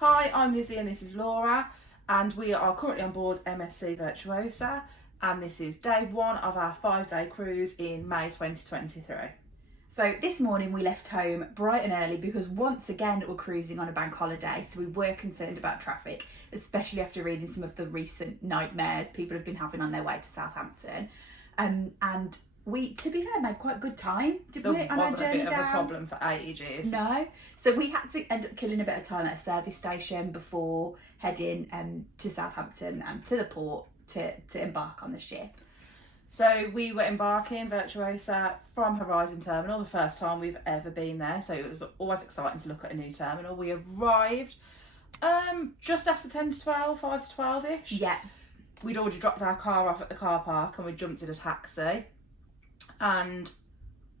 Hi, I'm Lizzie and this is Laura, and we are currently on board MSC Virtuosa, and this is day one of our 5-day cruise in May 2023. So this morning we left home bright and early because once again we're cruising on a bank holiday, so we were concerned about traffic, especially after reading some of the recent nightmares people have been having on their way to Southampton. And we, to be fair, made quite good time, didn't we, on our journey There wasn't a bit down? of a problem for ages. No. So we had to end up killing a bit of time at a service station before heading to Southampton and to the port to embark on the ship. So we were embarking Virtuosa from Horizon Terminal, the first time we've ever been there, so it was always exciting to look at a new terminal. We arrived just after 10 to 12, 5 to 12-ish. Yeah. We'd already dropped our car off at the car park and we jumped in a taxi, and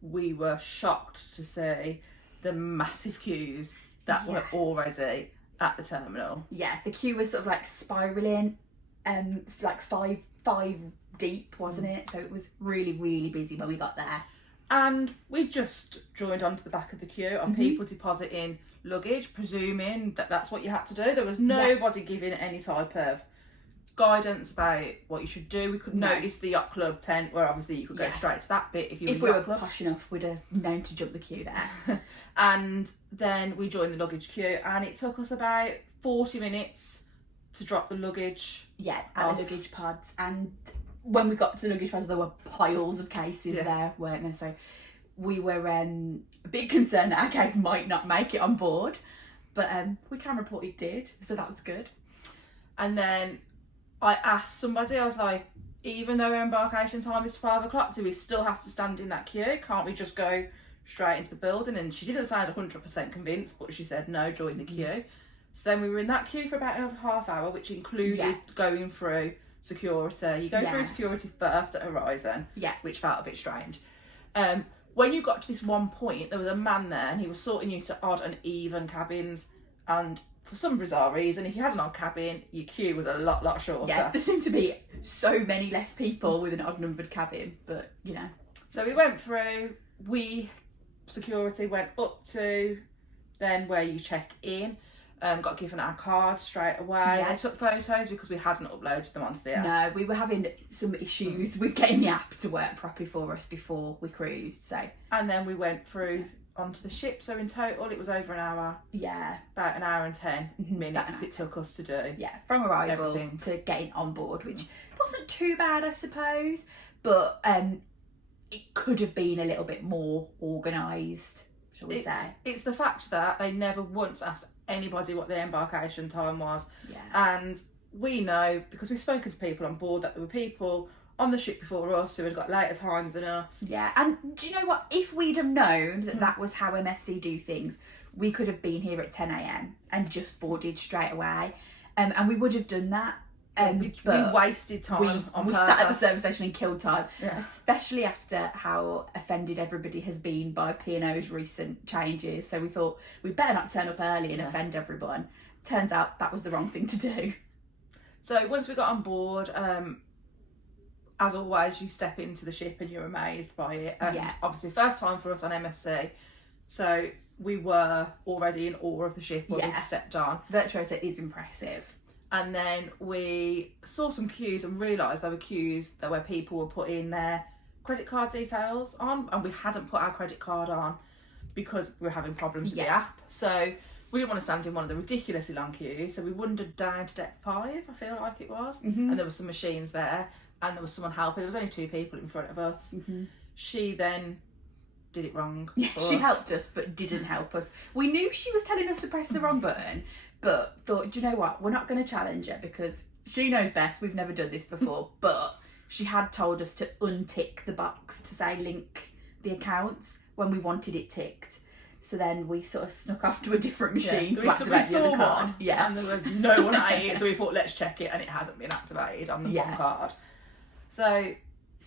we were shocked to see the massive queues that were already at the terminal. Yeah, the queue was sort of like spiralling, like five deep, wasn't it? So it was really, really busy when we got there. And we just joined onto the back of the queue of people depositing luggage, presuming that that's what you had to do. There was nobody giving any type of guidance about what you should do. We could notice the yacht club tent where obviously you could go straight to that bit if you we were posh enough, we'd have known to jump the queue there. And then we joined the luggage queue, and it took us about 40 minutes to drop the luggage. Yeah, at the luggage pods. And when we got to the luggage pods, there were piles of cases there, weren't there? So we were a bit concerned that our case might not make it on board, but we can report it did, so that was good. And then I asked somebody, I was like, even though our embarkation time is 12 o'clock, do we still have to stand in that queue? Can't we just go straight into the building? And she didn't sound 100% convinced, but she said, no, join the queue. So then we were in that queue for about another half hour, which included going through security. You go through security first at Horizon, which felt a bit strange. When you got to this one point, there was a man there and he was sorting you to odd and even cabins, and for some bizarre reason, if you had an odd cabin, your queue was a lot shorter. Yeah, there seemed to be so many less people with an odd numbered cabin, but you know. So we went through, security went up to then where you check in, got given our card straight away. They took photos because we hadn't uploaded them onto the app. No, we were having some issues with getting the app to work properly for us before we cruised, so. And then we went through onto the ship, so in total it was over an hour. Yeah. About an hour and 10 minutes it took us to do. Yeah, from arrival to getting on board, which wasn't too bad, I suppose, but it could have been a little bit more organised, shall we say. It's the fact that they never once asked anybody what their embarkation time was. Yeah. And we know, because we've spoken to people on board, that there were people on the ship before us who had got later times than us. Yeah, and do you know what? If we'd have known that that was how MSC do things, we could have been here at 10 a.m. and just boarded straight away. And we would have done that. We wasted time on purpose. We sat at the service station and killed time, especially after how offended everybody has been by P&O's recent changes. So we thought we better not turn up early and offend everyone. Turns out that was the wrong thing to do. So once we got on board, as always, you step into the ship and you're amazed by it. And obviously first time for us on MSC, so we were already in awe of the ship when we stepped on. Virtuosa is impressive. And then we saw some queues and realised there were queues where people were putting their credit card details on, and we hadn't put our credit card on because we were having problems with the app. So we didn't want to stand in one of the ridiculously long queues, so we wandered down to deck 5, I feel like it was, and there were some machines there and there was someone helping. There was only 2 people in front of us. She then did it wrong. Yeah, she helped us but didn't help us. We knew she was telling us to press the wrong button, but thought, do you know what, we're not going to challenge her because she knows best, we've never done this before. But she had told us to untick the box to say link the accounts when we wanted it ticked. So then we sort of snuck off to a different machine to activate the other card. Yeah, and there was no one at it, so we thought, let's check it, and it hasn't been activated on the one card. So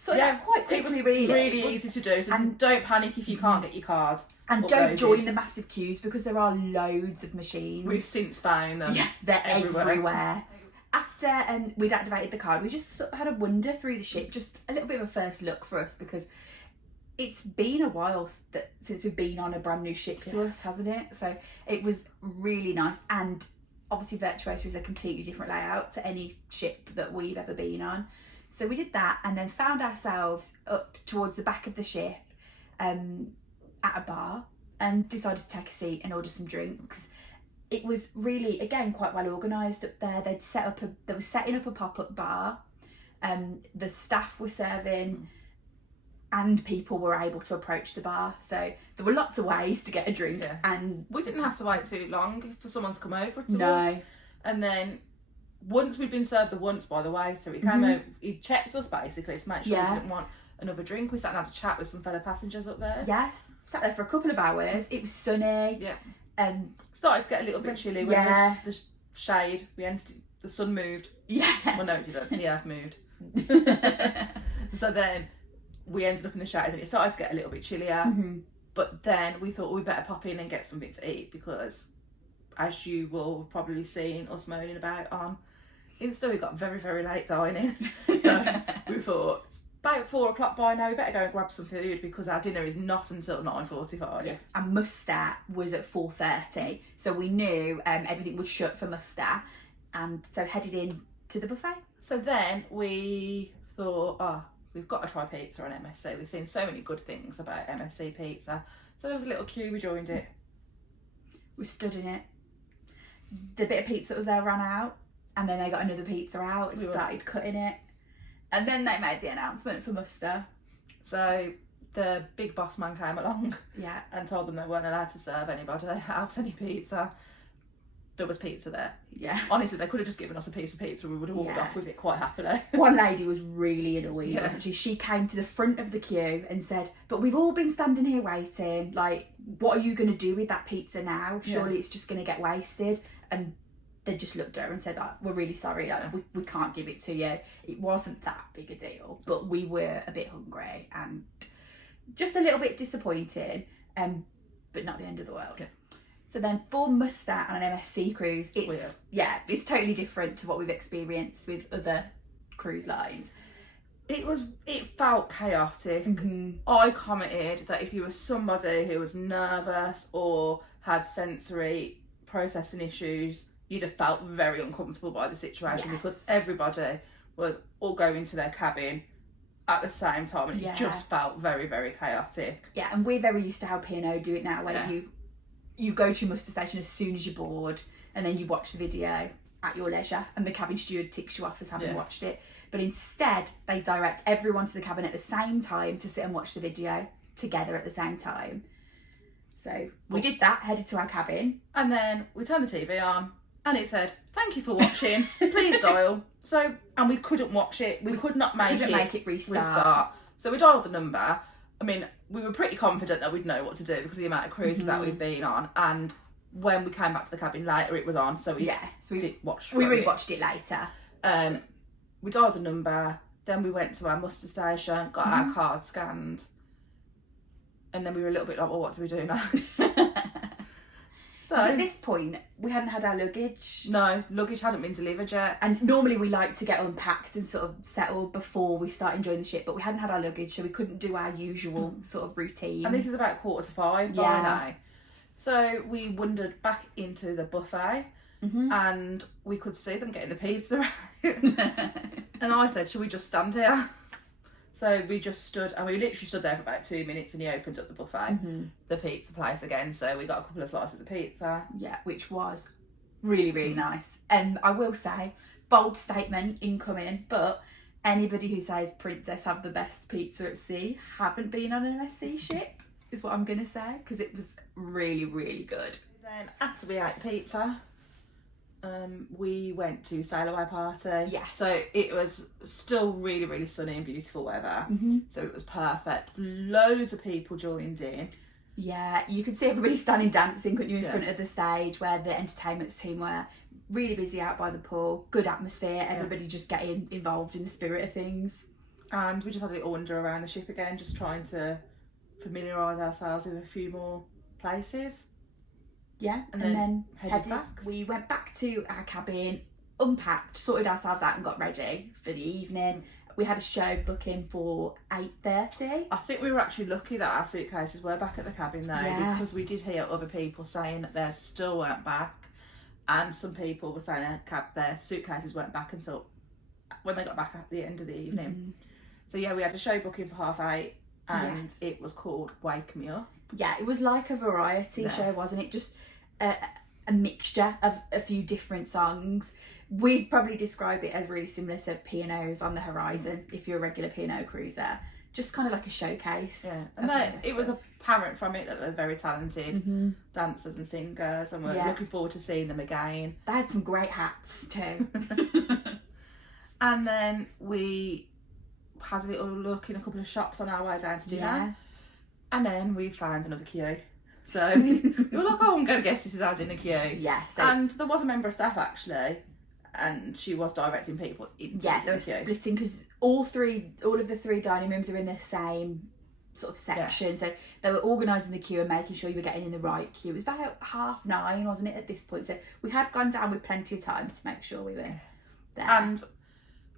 quite quickly, it was really easy to do. So and don't panic if you can't get your card. And don't join the massive queues because there are loads of machines. We've since found them. Yeah, they're everywhere. After we'd activated the card, we just sort of had a wander through the ship, just a little bit of a first look for us because it's been a while since we've been on a brand new ship to us, hasn't it? So it was really nice. And obviously Virtuosa is a completely different layout to any ship that we've ever been on. So we did that and then found ourselves up towards the back of the ship at a bar and decided to take a seat and order some drinks. It was really, again, quite well organised up there. They were setting up a pop-up bar. The staff were serving and people were able to approach the bar. So there were lots of ways to get a drink. Yeah. And we didn't have to wait too long for someone to come over to no. us. And then once we'd been served the once, by the way, so he came over, he checked us basically to make sure we didn't want another drink. We sat and had a chat with some fellow passengers up there. Yes, sat there for a couple of hours. It was sunny. Yeah. Started to get a little bit chilly when the shade, the sun moved. Yeah. Well, no, it didn't. Yeah, I've moved. So then we ended up in the shades and it started to get a little bit chillier. But then we thought we better pop in and get something to eat because, as you will have probably seen us moaning about on Insta, we got very, very late dining. So we thought, it's about 4 o'clock by now, we better go and grab some food because our dinner is not until 9:45. Yeah. And muster was at 4:30, so we knew everything would shut for muster, and so headed in to the buffet. So then we thought, we've got to try pizza on MSC. We've seen so many good things about MSC pizza. So there was a little queue, we joined it. We stood in it. The bit of pizza that was there ran out, and then they got another pizza out and started cutting it. And then they made the announcement for muster. So the big boss man came along and told them they weren't allowed to serve anybody else any pizza. There was pizza there. Yeah. Honestly, they could have just given us a piece of pizza and we would have walked off with it quite happily. One lady was really annoyed, wasn't she? She came to the front of the queue and said, but we've all been standing here waiting. Like, what are you going to do with that pizza now? Surely it's just going to get wasted. And they just looked at her and said, we're really sorry, we can't give it to you. It wasn't that big a deal, but we were a bit hungry and just a little bit disappointed, but not the end of the world. Yeah. So then for muster on an MSC cruise, it's totally different to what we've experienced with other cruise lines. It felt chaotic. I commented that if you were somebody who was nervous or had sensory processing issues, you'd have felt very uncomfortable by the situation because everybody was all going to their cabin at the same time and it just felt very, very chaotic. Yeah, and we're very used to how P&O do it now, where you go to your muster station as soon as you're bored and then you watch the video at your leisure and the cabin steward ticks you off as having watched it. But instead, they direct everyone to the cabin at the same time to sit and watch the video together at the same time. So we did that, headed to our cabin. And then we turned the TV on and it said, thank you for watching, please dial. So, and we couldn't watch it, we could not make it restart. So we dialed the number. I mean, we were pretty confident that we'd know what to do because of the amount of cruises that we'd been on. And when we came back to the cabin later, it was on. So we did watch we rewatched it later. We dialed the number, then we went to our muster station, got our card scanned, and then we were a little bit like, well, what do we do now? So at this point, we hadn't had our luggage. No, luggage hadn't been delivered yet. And normally we like to get unpacked and sort of settled before we start enjoying the ship, but we hadn't had our luggage, so we couldn't do our usual sort of routine. And this is about 4:45 by now. So we wandered back into the buffet and we could see them getting the pizza out. And I said, should we just stand here? So we just stood, and we literally stood there for about 2 minutes and he opened up the buffet, the pizza place again. So we got a couple of slices of pizza. Yeah, which was really, really nice. And I will say, bold statement incoming, but anybody who says Princess have the best pizza at sea haven't been on an MSC ship, is what I'm going to say, because it was really, really good. Then after we ate pizza, we went to sail away party. Yes. So it was still really, really sunny and beautiful weather. So it was perfect. Loads of people joined in. Yeah, you could see everybody standing dancing, couldn't you, in front of the stage where the entertainment team were. Really busy out by the pool. Good atmosphere. Everybody just getting involved in the spirit of things. And we just had a little wander around the ship again, just trying to familiarise ourselves with a few more places. Yeah, and then headed back. We went back to our cabin, unpacked, sorted ourselves out and got ready for the evening. We had a show booking for 8:30. I think we were actually lucky that our suitcases were back at the cabin though, because we did hear other people saying that theirs still weren't back. and some people were saying their suitcases weren't back until when they got back at the end of the evening. So yeah, we had a show booking for 8:30, and it was called Wake Me Up. Yeah, it was like a variety show, wasn't it? Just a mixture of a few different songs. We'd probably describe it as really similar to P&O's On the Horizon, if you're a regular P&O cruiser. Just kind of like a showcase. Yeah, and it was apparent from it that they're very talented dancers and singers, and we're looking forward to seeing them again. They had some great hats too. And then we had a little look in a couple of shops on our way down to dinner. Yeah. And then we found another queue. So we were like, oh, I'm going to guess this is our dinner queue. Yeah. So, and there was a member of staff actually, and she was directing people into the dinner queue. Splitting, because all of the 3 dining rooms are in the same sort of section. Yeah. So they were organising the queue and making sure you were getting in the right queue. It was about 9:30, wasn't it, at this point? So we had gone down with plenty of time to make sure we were there. And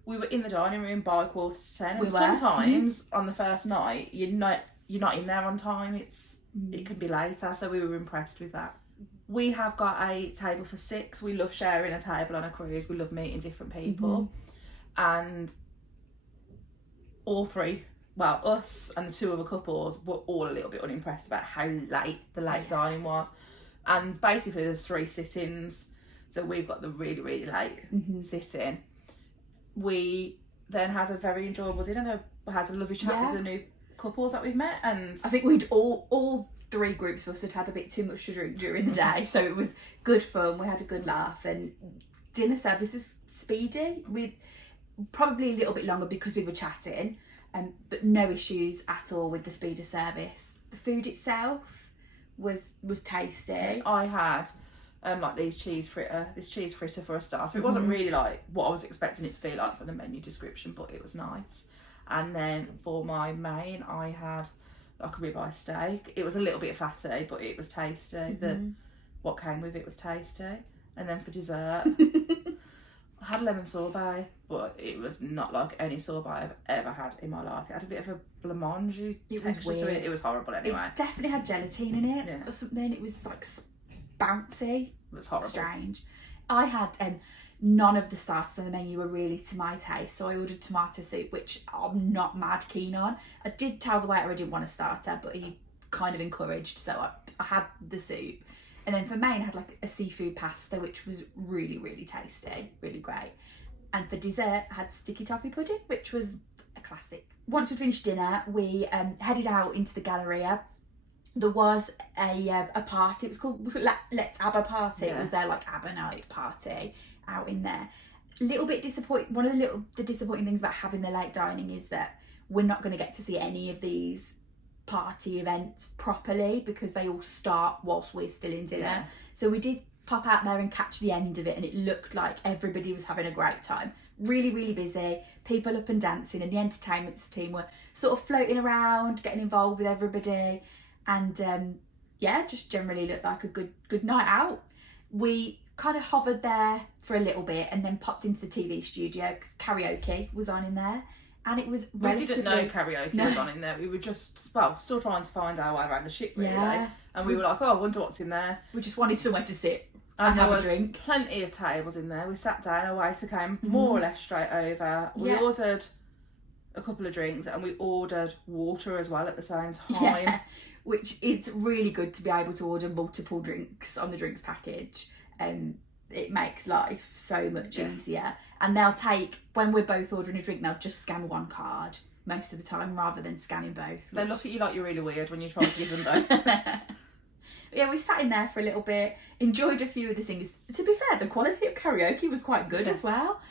we were in the dining room by 10:15. And sometimes on the first night, you're not in there on time. It can be later, so we were impressed with that. We have got a table for 6. We love sharing a table on a cruise. We love meeting different people. And all 3, well, us and the 2 other couples were all a little bit unimpressed about how late the late dining was. And basically there's 3 sittings. So we've got the really, really late sitting. We then had a very enjoyable dinner. We had a lovely chat with the new couples that we've met, and I think we'd all 3 groups of us had a bit too much to drink during the day, so it was good fun. We had a good laugh, and dinner service was speedy. We probably a little bit longer because we were chatting, but no issues at all with the speed of service. The food itself was tasty. I had like this cheese fritter for a starter. It wasn't really like what I was expecting it to be like from the menu description, but it was nice. And then for my main, I had like a ribeye steak. It was a little bit fatty, but it was tasty. What came with it was tasty. And then for dessert, I had lemon sorbet, but it was not like any sorbet I've ever had in my life. It had a bit of a blancmange texture to it. It was horrible anyway. It definitely had gelatine in it or something. It was like bouncy. It was horrible. Strange. I had none of the starters on the menu were really to my taste, so I ordered tomato soup, which I'm not keen on. I did tell the waiter I didn't want a starter, but he kind of encouraged, so I had the soup. And then for main, I had like a seafood pasta, which was really, really tasty, really great. And for dessert, I had sticky toffee pudding, which was a classic. Once we finished dinner, we headed out into the Galleria. There was a party. It was called Let's ABBA Party. It was their like ABBA night party out in there. Little bit disappointing. One of the disappointing things about having the late dining is that we're not going to get to see any of these party events properly because they all start whilst we're still in dinner. So we did pop out there and catch the end of it, and it looked like everybody was having a great time. Really, really busy. People up and dancing, and the entertainment team were sort of floating around, getting involved with everybody, and just generally looked like a good night out. We kind of hovered there for a little bit and then popped into the TV studio because Karaoke was on in there, and it was we didn't know Karaoke was on in there. We were just still trying to find our way around the ship really, and we were like, oh, I wonder what's in there. We just wanted somewhere to sit and have there was a drink. Plenty of tables in there. We sat down, our waiter came more or less straight over. We ordered a couple of drinks and we ordered water as well at the same time, which it's really good to be able to order multiple drinks on the drinks package. It makes life so much easier. And they'll take, when we're both ordering a drink, they'll just scan one card most of the time rather than scanning both. They look at you like you're really weird when you try to give them both. Yeah, we sat in there for a little bit, enjoyed a few of the things. To be fair, the quality of Karaoke was quite good as well.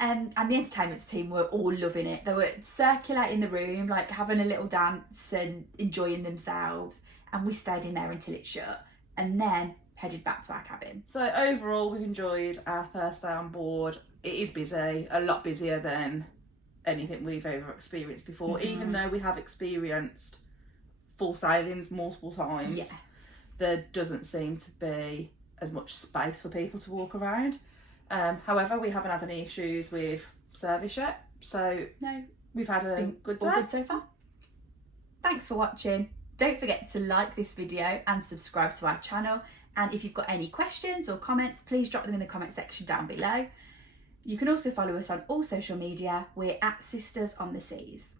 And the entertainment team were all loving it. They were circulating the room, like having a little dance and enjoying themselves. And we stayed in there until it shut and then headed back to our cabin. So overall, we've enjoyed our first day on board. It is busy, a lot busier than anything we've ever experienced before, even though we have experienced full sailings multiple times. Yes. There doesn't seem to be as much space for people to walk around. However, we haven't had any issues with service yet, so no, we've had a good day. All good so far. Thanks for watching. Don't forget to like this video and subscribe to our channel, And if you've got any questions or comments, please drop them in the comment section down below. You can also follow us on all social media. We're at Sisters on the Seas.